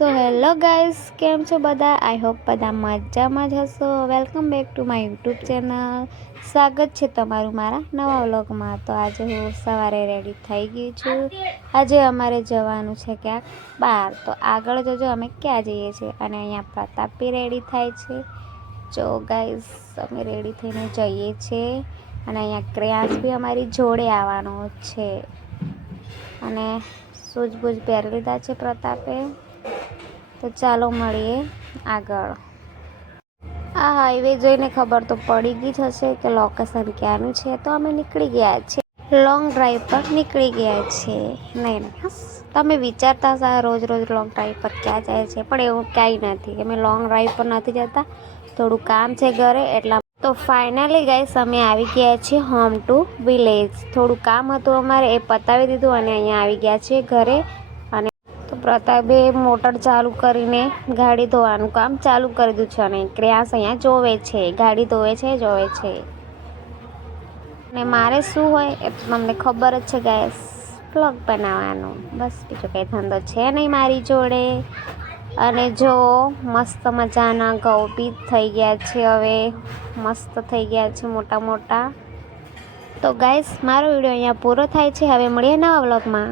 Hello guys, કેમ છો બધા? આઈ હોપ બધા મજામાં જ હશો. Welcome back to my YouTube channel. સ્વાગત છે તમારું મારા નવા વ્લોગમાં. તો આજે હું સવારે રેડી થઈ ગઈ છું. આજે અમારે જવાનું છે ક્યાંક બહાર, તો આગળ જોજો અમે ક્યાં જઈએ છીએ. અને અહીંયા પ્રતાપ બી રેડી થાય છે. જો ગાઈસ, અમે રેડી થઈને જઈએ છીએ. અને અહીંયા ક્રેયાસ બી અમારી જોડે આવવાનો છે. અને સૂઝ બૂઝ પહેરી લીધા છે પ્રતાપે. તો ચાલો મળીએ આગળ. આ હાઈવે જોઈને ખબર તો પડી ગઈ જ હશે કે લોકેશન ક્યાંનું છે. તો અમે નીકળી ગયા છીએ, લોંગ ડ્રાઈવ પર નીકળી ગયા છીએ. નહીં, તમે વિચારતા હશો રોજ રોજ લોંગ ડ્રાઈવ પર ક્યાં જાય છે, પણ એવું ક્યાંય નથી. અમે લોંગ ડ્રાઈવ પર નથી જતા, થોડું કામ છે ઘરે એટલા. તો ફાઇનલી ગાઈસ, અમે આવી ગયા છીએ હોમ ટુ વિલેજ. થોડું કામ હતું અમારે, એ પતાવી દીધું અને અહીંયા આવી ગયા છીએ ઘરે. અને તો પ્રતાપે મોટર ચાલુ કરીને ગાડી ધોવાનું કામ ચાલુ કરી દીધું છે. અને ક્રેયાસ અહીંયા જોવે છે, ગાડી ધોવે છે, જોવે છે. અને મારે શું હોય એ તમને ખબર જ છે ગાઈસ, વ્લોગ બનાવવાનું. બસ બીજો કંઈ ધંધો છે નહીં મારી જોડે. અને જો મસ્ત મજાના ઘઉં બી થઈ ગયા છે, હવે મસ્ત થઈ ગયા છે મોટા મોટા. તો ગાઈસ, મારો વિડીયો અહીંયા પૂરો થાય છે. હવે મળીએ નવા વ્લોગમાં.